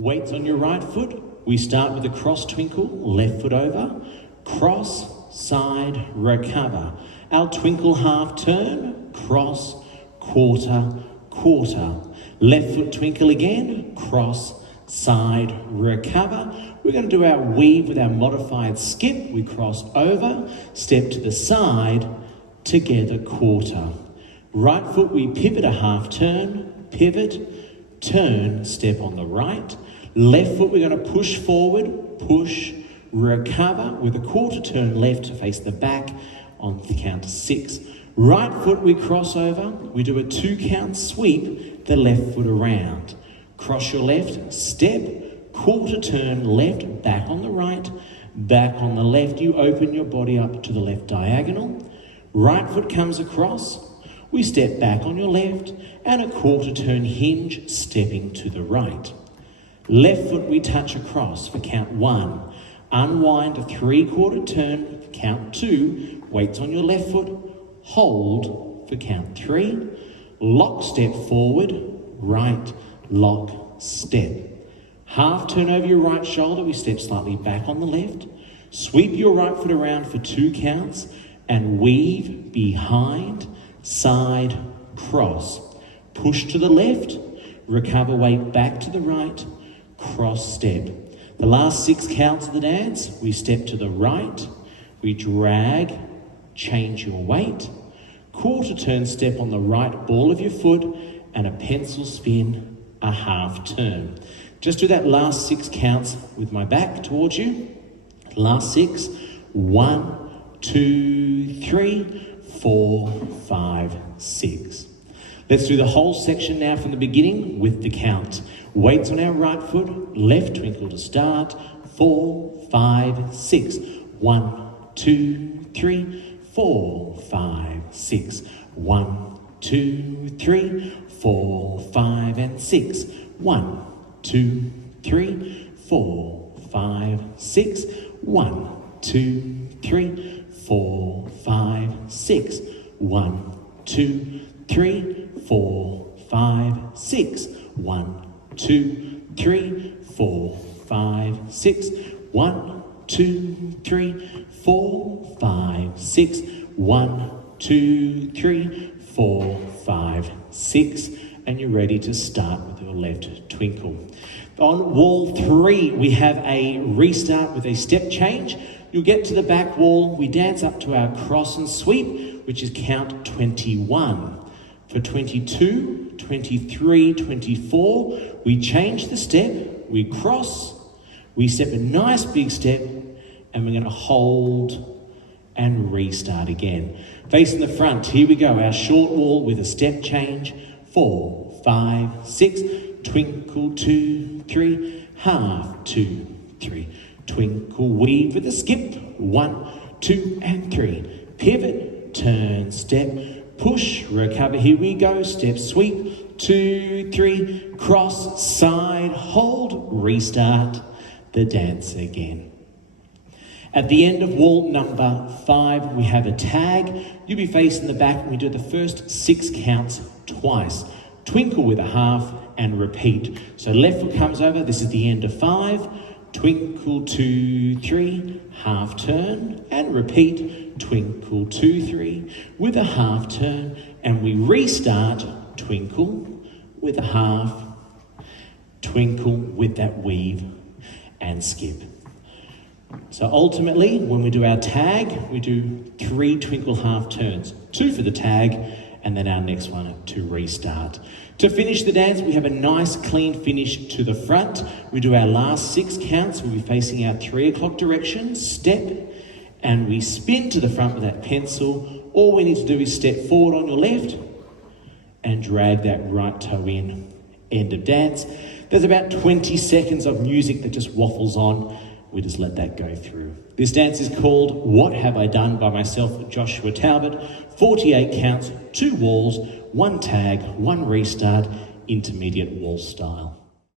Weights on your right foot. We start with a cross twinkle, left foot over, cross, side, recover. Our twinkle half turn, cross, quarter, quarter. Left foot twinkle again, cross, side, recover. We're going to do our weave with our modified skip. We cross over, step to the side, together quarter. Right foot we pivot a half turn, pivot, turn, step on the right. Left foot we're going to push forward, push, recover with a quarter turn left to face the back on the count of 6. Right foot we cross over, we do a 2 count sweep, the left foot around. Cross your left, step, quarter turn left, back on the right, back on the left. You open your body up to the left diagonal. Right foot comes across, we step back on your left and a quarter turn hinge, stepping to the right. Left foot we touch across for count 1. Unwind a 3/4 turn for count 2. Weights on your left foot. Hold for count 3. Lock step forward. Right, lock, step. Half turn over your right shoulder. We step slightly back on the left. Sweep your right foot around for 2 counts and weave behind, side, cross. Push to the left. Recover weight back to the right. Cross step. The last 6 counts of the dance, we step to the right, we drag, change your weight, quarter turn step on the right ball of your foot, and a pencil spin, a half turn. Just do that last 6 counts with my back towards you. Last 6, 1, 2, 3, 4, 5, 6. Let's do the whole section now from the beginning with the count. Weights on our right foot, left twinkle to start, 4, 5, 6. 1, 2, 3, 4, 5, 6. 1, 2, 3, 4, 5, and 6. 1, 2, 3, 4, 5, 6. 1, 2, 3, 4, 5, 6. 1, 2, 3, 4, 5, 6. 1, 2, 3, 4, 5, 6. 1, 2, 3, 4, 5, 6. 1, 2, 3, 4, 5, 6. And you're ready to start with your left twinkle. On wall 3, we have a restart with a step change. You'll get to the back wall. We dance up to our cross and sweep, which is count 21. For 22, 23, 24, we change the step, we cross, we step a nice big step, and we're going to hold and restart again. Facing the front, here we go, our short wall with a step change. 4, 5, 6, twinkle, 2, 3, half, 2, 3, twinkle, weave with a skip. 1, 2, and 3. Pivot, turn, step, push, recover, here we go, step, sweep, 2, 3, cross, side, hold, restart the dance again. At the end of wall number 5, we have a tag. You'll be facing the back and we do the first 6 counts twice. Twinkle with a half and repeat. So left foot comes over, this is the end of 5. Twinkle, 2, 3, half turn and repeat. Twinkle, 2, 3 with a half turn and we restart. Twinkle with a half, twinkle with that weave and skip. So ultimately, when we do our tag, we do 3 twinkle half turns, 2 for the tag, and then our next one to restart. To finish the dance, we have a nice clean finish to the front. We do our last 6 counts. We'll be facing our 3 o'clock direction, step, and we spin to the front with that pencil. All we need to do is step forward on your left and drag that right toe in. End of dance. There's about 20 seconds of music that just waffles on. We just let that go through. This dance is called What Have I Done by myself, Joshua Talbot. 48 counts, 2 walls, 1 tag, 1 restart, intermediate wall style.